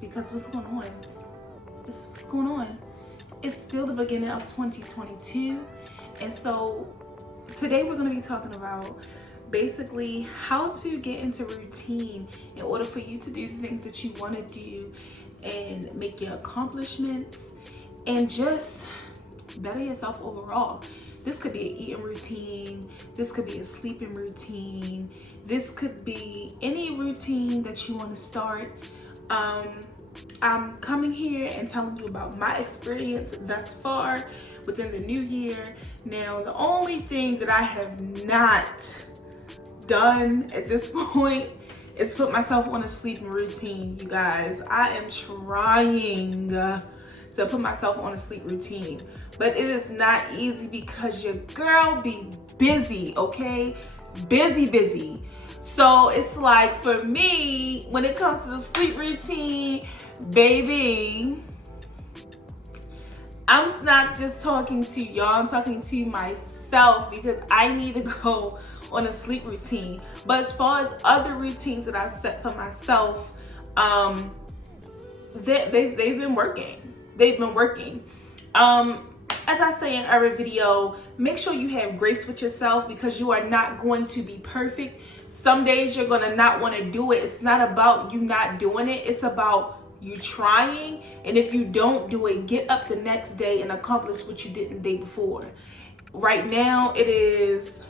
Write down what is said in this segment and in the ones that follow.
because what's going on? What's going on? It's still the beginning of 2022. And so today we're going to be talking about basically how to get into routine in order for you to do the things that you want to do and make your accomplishments and just better yourself overall. This could be an eating routine. This could be a sleeping routine. This could be any routine that you want to start. I'm coming here and telling you about my experience thus far within the new year. Now, the only thing that I have not done at this point is put myself on a sleeping routine, you guys. I am trying to put myself on a sleep routine, but it is not easy because your girl be busy, okay? Busy. So it's like, for me, when it comes to the sleep routine, baby, I'm not just talking to y'all, I'm talking to myself because I need to go on a sleep routine. But as far as other routines that I set for myself, they've been working. As I say in every video, make sure you have grace with yourself because you are not going to be perfect. Some days you're gonna not want to do it. It's not about you not doing it. It's about you trying. And if you don't do it, get up the next day and accomplish what you did the day before. Right now it is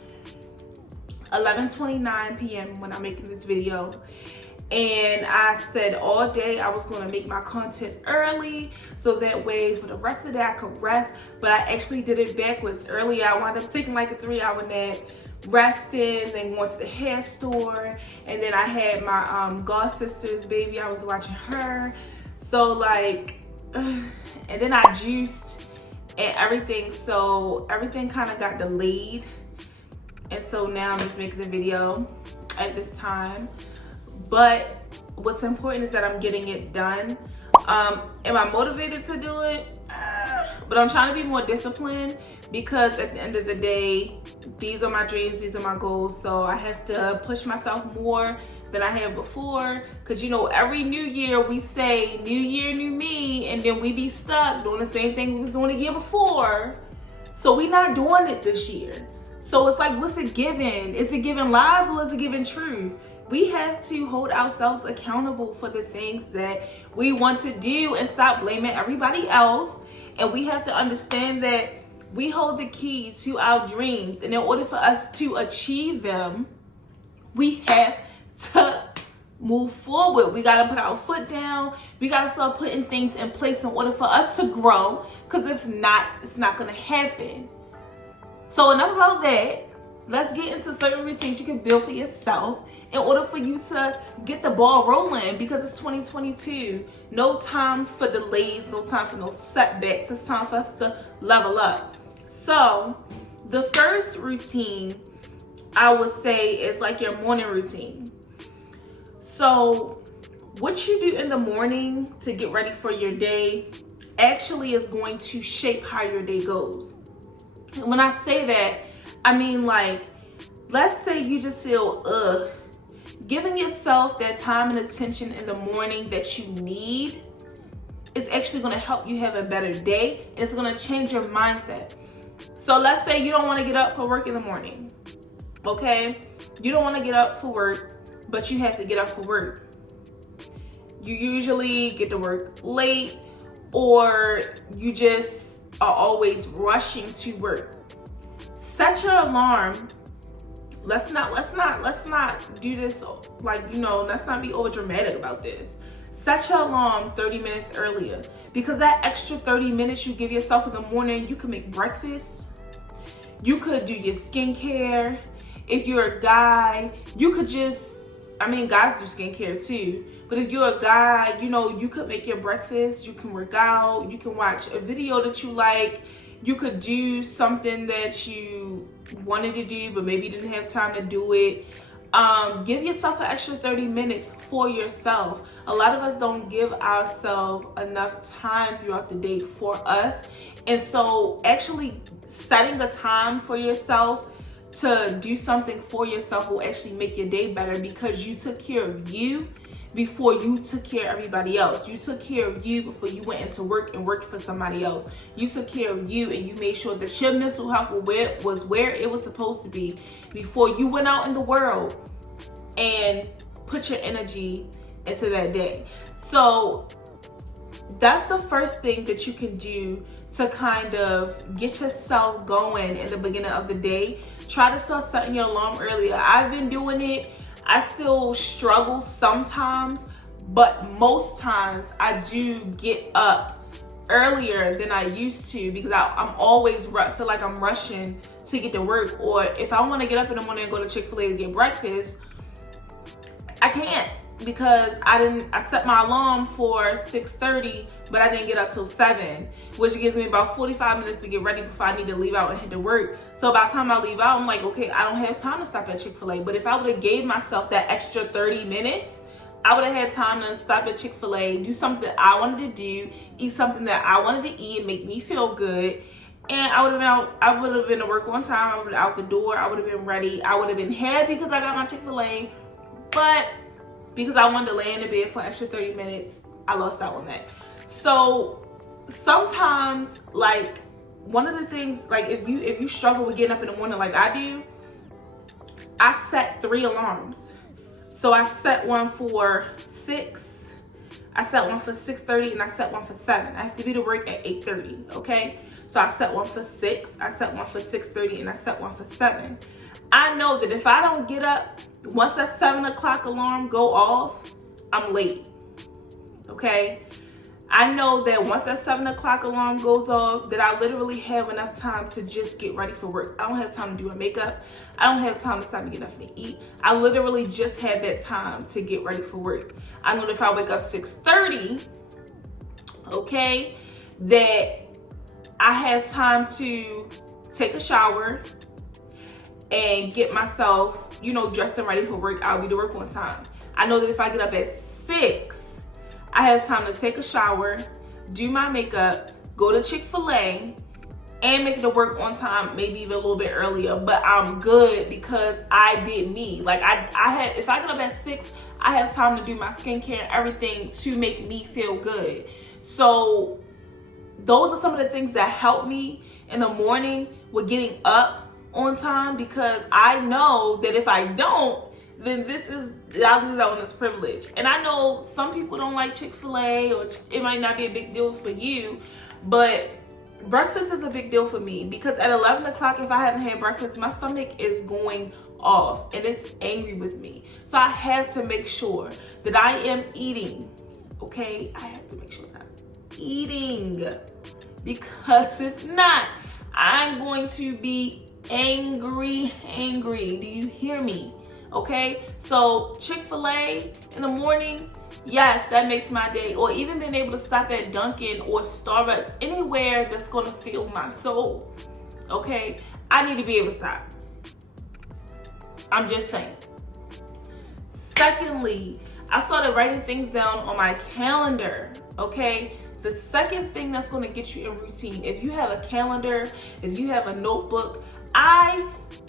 11:29 p.m. when I'm making this video. And I said all day I was going to make my content early so that way for the rest of the day I could rest. But I actually did it backwards. Earlier I wound up taking like a 3-hour nap, resting, then going to the hair store. And then I had my god sister's baby. I was watching her. So like, and then I juiced and everything. So everything kind of got delayed. And so now I'm just making the video at this time. But what's important is that I'm getting it done. Am I motivated to do it? But I'm trying to be more disciplined because at the end of the day, these are my dreams, these are my goals. So I have to push myself more than I have before. Because you know, every new year we say, new year, new me. And then we be stuck doing the same thing we was doing the year before. So we not doing it this year. So it's like, what's it giving? Is it giving lies or is it giving truth? We have to hold ourselves accountable for the things that we want to do and stop blaming everybody else. And we have to understand that we hold the key to our dreams. And in order for us to achieve them, we have to move forward. We got to put our foot down. We got to start putting things in place in order for us to grow. Because if not, it's not going to happen. So enough about that. Let's get into certain routines you can build for yourself in order for you to get the ball rolling because it's 2022. No time for delays, no time for no setbacks. It's time for us to level up. So the first routine I would say is like your morning routine. So what you do in the morning to get ready for your day actually is going to shape how your day goes. And when I say that, I mean, like, let's say you just feel, giving yourself that time and attention in the morning that you need is actually going to help you have a better day, and it's going to change your mindset. So let's say you don't want to get up for work in the morning, okay? You don't want to get up for work, but you have to get up for work. You usually get to work late, or you just are always rushing to work. Set your alarm. Let's not do this like, you know, let's not be over dramatic about this. Set your alarm 30 minutes earlier because that extra 30 minutes you give yourself in the morning, you can make breakfast. You could do your skincare. If you're a guy, you could just, I mean, guys do skincare too. But if you're a guy, you know, you could make your breakfast, you can work out, you can watch a video that you like. You could do something that you wanted to do, but maybe didn't have time to do it. Give yourself an extra 30 minutes for yourself. A lot of us don't give ourselves enough time throughout the day for us. And so actually setting a time for yourself to do something for yourself will actually make your day better because you took care of you, before you took care of everybody else. You took care of you before you went into work and worked for somebody else. You took care of you and you made sure that your mental health was where it was supposed to be before you went out in the world and put your energy into that day. So that's the first thing that you can do to kind of get yourself going in the beginning of the day. Try to start setting your alarm earlier. I've been doing it. I still struggle sometimes, but most times I do get up earlier than I used to because I'm always feel like I'm rushing to get to work. Or if I want to get up in the morning and go to Chick-fil-A to get breakfast, I can't because I set my alarm for 6:30, but I didn't get up till 7, which gives me about 45 minutes to get ready before I need to leave out and head to work. So by the time I leave out, I'm like, okay, I don't have time to stop at Chick-fil-A. But if I would have gave myself that extra 30 minutes, I would have had time to stop at Chick-fil-A, do something I wanted to do, eat something that I wanted to eat and make me feel good. And I would have been out, I would have been to work on time, I would have been out the door, I would have been ready, I would have been happy because I got my Chick-fil-A. But because I wanted to lay in the bed for an extra 30 minutes, I lost out on that. So sometimes, like, one of the things, like if you struggle with getting up in the morning like I do, I set 3 alarms. So I set one for 6, I set one for 6:30, and I set one for 7. I have to be to work at 8:30, okay? So I set one for 6, I set one for 6:30, and I set one for 7. I know that if I don't get up, once that 7 o'clock alarm go off, I'm late, okay? I know that once that 7 o'clock alarm goes off, that I literally have enough time to just get ready for work. I don't have time to do my makeup. I don't have time to stop and get nothing to eat. I literally just had that time to get ready for work. I know that if I wake up 6:30, okay, that I have time to take a shower and get myself, dressed and ready for work. I'll be to work on time. I know that if I get up at 6, I have time to take a shower, do my makeup, go to Chick-fil-A, and make it to work on time, maybe even a little bit earlier. But I'm good because I did me. Like if I get up at 6, I have time to do my skincare and everything to make me feel good. So those are some of the things that help me in the morning with getting up on time, because I know that if I don't, then I'll lose out on this privilege. And I know some people don't like Chick-fil-A, or it might not be a big deal for you, but breakfast is a big deal for me, because at 11 o'clock, if I haven't had breakfast, my stomach is going off and it's angry with me. So I have to make sure that I am eating, okay? I have to make sure that I'm eating, because if not, I'm going to be angry. Do you hear me? Okay, so Chick-fil-A in the morning, yes, that makes my day. Or even being able to stop at Dunkin' or Starbucks, anywhere that's gonna fill my soul. Okay, I need to be able to stop. I'm just saying. Secondly, I started writing things down on my calendar. Okay, the second thing that's gonna get you in routine, if you have a calendar, if you have a notebook,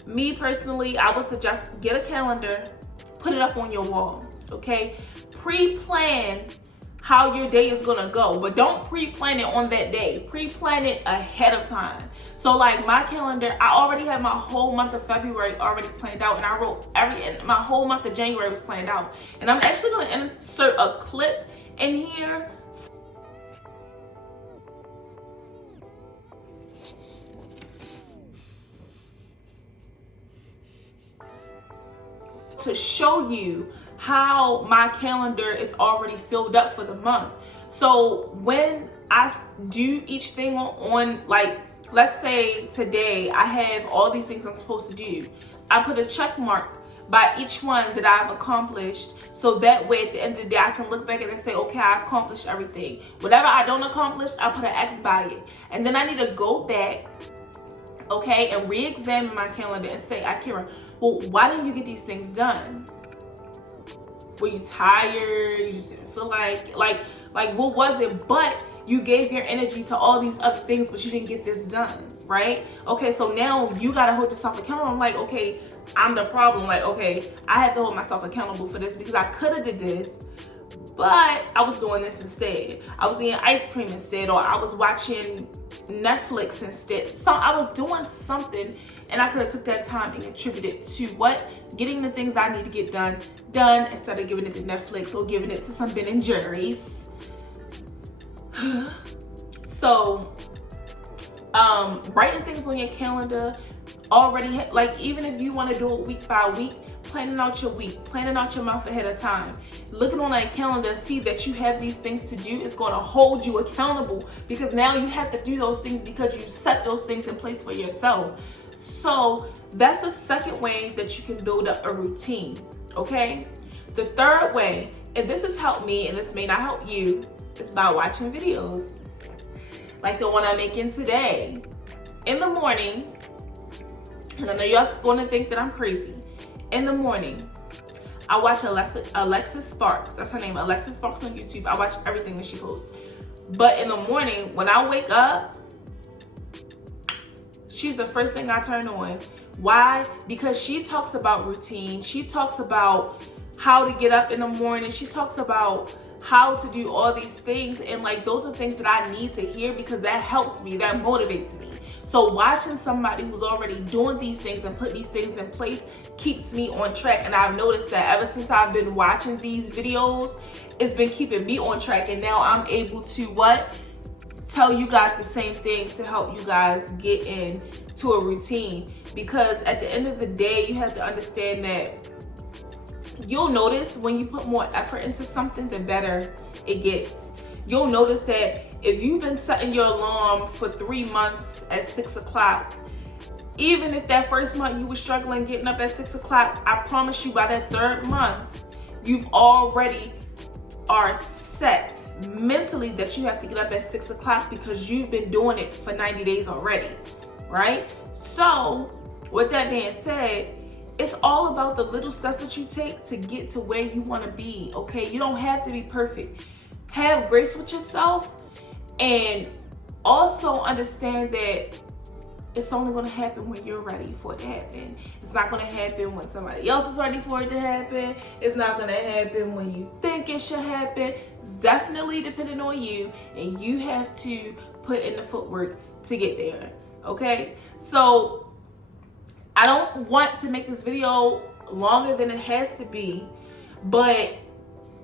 me personally, I would suggest get a calendar, put it up on your wall, okay? Pre-plan how your day is gonna go, but don't pre-plan it on that day. Pre-plan it ahead of time. So like my calendar, I already have my whole month of February already planned out, and I wrote my whole month of January was planned out. And I'm actually gonna insert a clip in here to show you how my calendar is already filled up for the month. So when I do each thing on like, let's say today I have all these things I'm supposed to do, I put a check mark by each one that I've accomplished, so that way at the end of the day I can look back and say, okay, I accomplished everything. Whatever I don't accomplish, I put an X by it. And then I need to go back, okay, and re-examine my calendar and say, Akira, well, why didn't you get these things done? Were you tired? You just didn't feel like what was it? But you gave your energy to all these other things, but you didn't get this done, right? Okay, so now you gotta hold yourself accountable. I'm like, okay, I'm the problem. Like, okay, I have to hold myself accountable for this, because I could have did this, But I was doing this instead. I was eating ice cream instead, or I was watching Netflix instead. So I was doing something, and I could have took that time and contributed to what? Getting the things I need to get done instead of giving it to Netflix or giving it to some Ben & Jerry's. So, writing things on your calendar already, like even if you want to do it week by week, planning out your week, planning out your month ahead of time, looking on that calendar, see that you have these things to do, it's going to hold you accountable, because now you have to do those things because you set those things in place for yourself. So that's the second way that you can build up a routine, okay? The third way, and this has helped me and this may not help you, is by watching videos like the one I'm making today. In the morning, and I know you're going to think that I'm crazy, in the morning, I watch Alexis Sparks. That's her name, Alexis Sparks on YouTube. I watch everything that she posts. But in the morning, when I wake up, she's the first thing I turn on. Why? Because she talks about routine. She talks about how to get up in the morning. She talks about how to do all these things. And like, those are things that I need to hear, because that helps me, that motivates me. So watching somebody who's already doing these things and put these things in place keeps me on track. And I've noticed that ever since I've been watching these videos, it's been keeping me on track. And now I'm able to tell you guys the same thing to help you guys get into a routine. Because at the end of the day, you have to understand that you'll notice when you put more effort into something, the better it gets. You'll notice that if you've been setting your alarm for 3 months at 6 o'clock, even if that first month you were struggling getting up at 6 o'clock, I promise you by that third month, you've already are set mentally that you have to get up at 6 o'clock because you've been doing it for 90 days already, right? So with that being said, it's all about the little steps that you take to get to where you want to be, okay? You don't have to be perfect. Have grace with yourself, and also understand that it's only going to happen when you're ready for it to happen. It's not going to happen when somebody else is ready for it to happen. It's not going to happen when you think it should happen. It's definitely dependent on you, and you have to put in the footwork to get there, okay? So I don't want to make this video longer than it has to be, but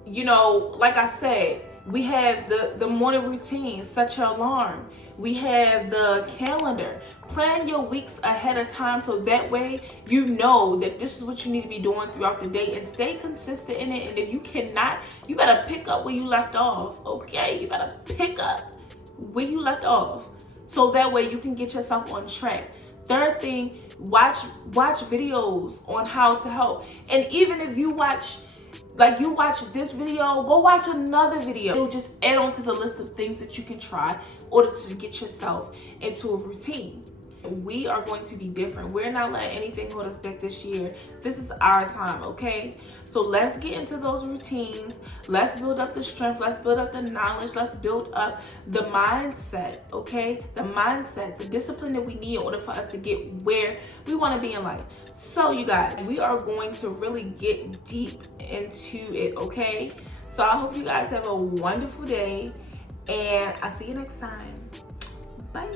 you know, like I said, we have the morning routine, set your alarm. We have the calendar. Plan your weeks ahead of time so that way you know that this is what you need to be doing throughout the day, and stay consistent in it. And if you cannot, you better pick up where you left off, okay? You better pick up where you left off so that way you can get yourself on track. Third thing, watch videos on how to help. And even if you watch this video, go watch another video. It'll just add on to the list of things that you can try in order to get yourself into a routine. We are going to be different. We're not letting anything hold us back this year. This is our time, okay? So let's get into those routines. Let's build up the strength. Let's build up the knowledge. Let's build up the mindset, okay? The mindset, the discipline that we need in order for us to get where we want to be in life. So you guys, we are going to really get deep into it, okay? So I hope you guys have a wonderful day, and I'll see you next time. Bye.